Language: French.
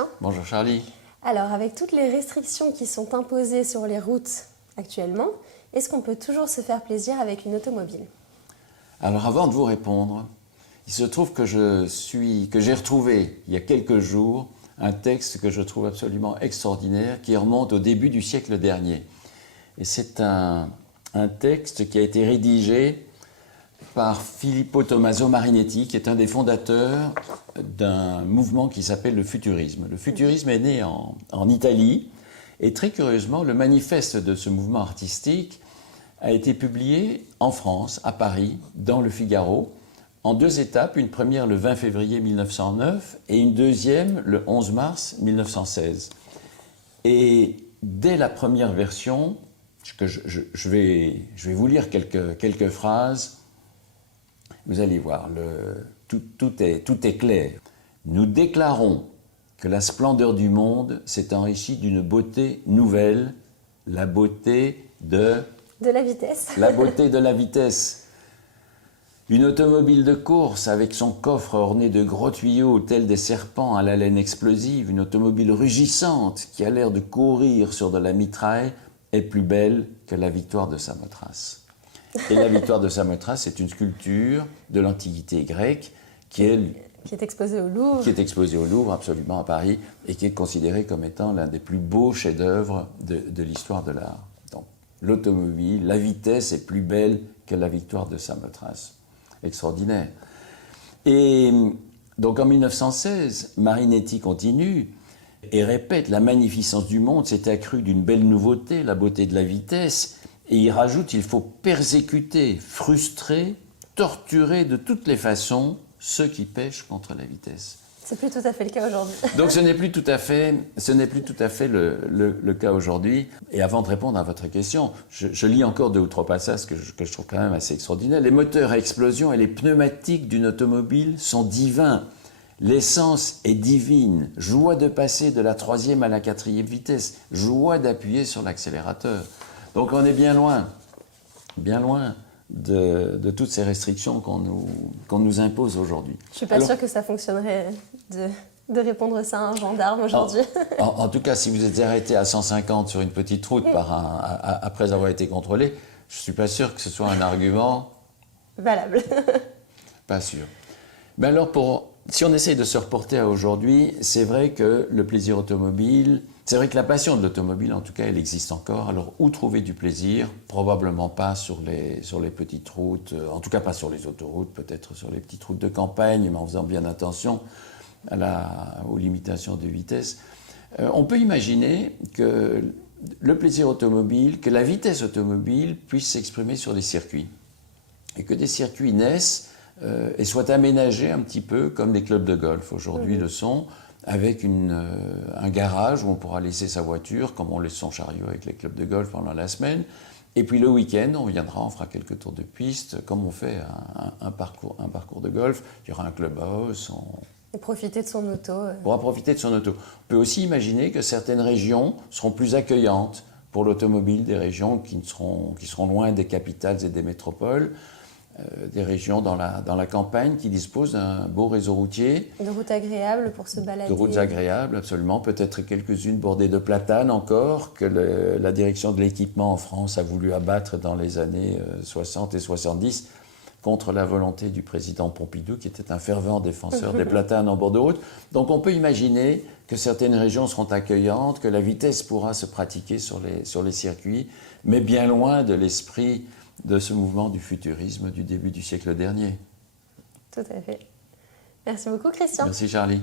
Christian. Bonjour Charlie. Alors, avec toutes les restrictions qui sont imposées sur les routes actuellement, est-ce qu'on peut toujours se faire plaisir avec une automobile? Alors avant de vous répondre, il se trouve que j'ai retrouvé il y a quelques jours un texte que je trouve absolument extraordinaire qui remonte au début du siècle dernier. Et c'est un texte qui a été rédigé par Filippo Tommaso Marinetti, qui est un des fondateurs d'un mouvement qui s'appelle le futurisme. Le futurisme est né en Italie, et très curieusement, le manifeste de ce mouvement artistique a été publié en France, à Paris, dans Le Figaro, en deux étapes, une première le 20 février 1909 et une deuxième le 11 mars 1916. Et dès la première version, je vais vous lire quelques phrases. Vous allez voir, tout est clair. Nous déclarons que la splendeur du monde s'est enrichie d'une beauté nouvelle, la beauté de la vitesse. La beauté de la vitesse. Une automobile de course avec son coffre orné de gros tuyaux tels des serpents à la laine explosive, une automobile rugissante qui a l'air de courir sur de la mitraille, est plus belle que la victoire de Samothrace. Et la victoire de Samothrace, c'est une sculpture de l'Antiquité grecque qui est exposée au Louvre. Qui est exposée au Louvre, absolument, à Paris, et qui est considérée comme étant l'un des plus beaux chefs-d'œuvre de l'histoire de l'art. Donc, l'automobile, la vitesse est plus belle que la victoire de Samothrace. Extraordinaire. Et donc en 1916, Marinetti continue et répète: la magnificence du monde s'est accrue d'une belle nouveauté, la beauté de la vitesse. Et il rajoute: il faut persécuter, frustrer, torturer de toutes les façons ceux qui pêchent contre la vitesse. C'est plus tout à fait le cas aujourd'hui. Donc ce n'est plus tout à fait le cas aujourd'hui. Et avant de répondre à votre question, je lis encore 2 ou 3 passages que je trouve quand même assez extraordinaires. Les moteurs à explosion et les pneumatiques d'une automobile sont divins. L'essence est divine. Joie de passer de la 3e à la 4e vitesse. Joie d'appuyer sur l'accélérateur. Donc on est bien loin de toutes ces restrictions qu'on nous impose aujourd'hui. Je ne suis pas sûre que ça fonctionnerait de répondre ça à un gendarme aujourd'hui. En tout cas, si vous êtes arrêté à 150 sur une petite route après avoir été contrôlé, je ne suis pas sûr que ce soit un argument valable. Pas sûr. Mais alors, si on essaye de se reporter à aujourd'hui, c'est vrai que le plaisir automobile, c'est vrai que la passion de l'automobile, en tout cas, elle existe encore. Alors, où trouver du plaisir? Probablement pas sur les petites routes, en tout cas pas sur les autoroutes, peut-être sur les petites routes de campagne, mais en faisant bien attention aux limitations de vitesse. On peut imaginer que le plaisir automobile, que la vitesse automobile puisse s'exprimer sur des circuits. Et que des circuits naissent et soient aménagés un petit peu comme les clubs de golf aujourd'hui le sont, avec un garage où on pourra laisser sa voiture, comme on laisse son chariot avec les clubs de golf pendant la semaine. Et puis le week-end, on viendra, on fera quelques tours de piste, comme on fait un parcours de golf. Il y aura un clubhouse. Et profiter de son auto. On pourra profiter de son auto. On peut aussi imaginer que certaines régions seront plus accueillantes pour l'automobile, des régions qui seront loin des capitales et des métropoles. Des régions dans la campagne qui disposent d'un beau réseau routier. De routes agréables pour se balader. De routes agréables, absolument. Peut-être quelques-unes bordées de platanes encore, que la direction de l'équipement en France a voulu abattre dans les années 60 et 70 contre la volonté du président Pompidou, qui était un fervent défenseur des platanes en bord de route. Donc on peut imaginer que certaines régions seront accueillantes, que la vitesse pourra se pratiquer sur les circuits, mais bien loin de l'esprit de ce mouvement du futurisme du début du siècle dernier. Tout à fait. Merci beaucoup, Christian. Merci, Charlie.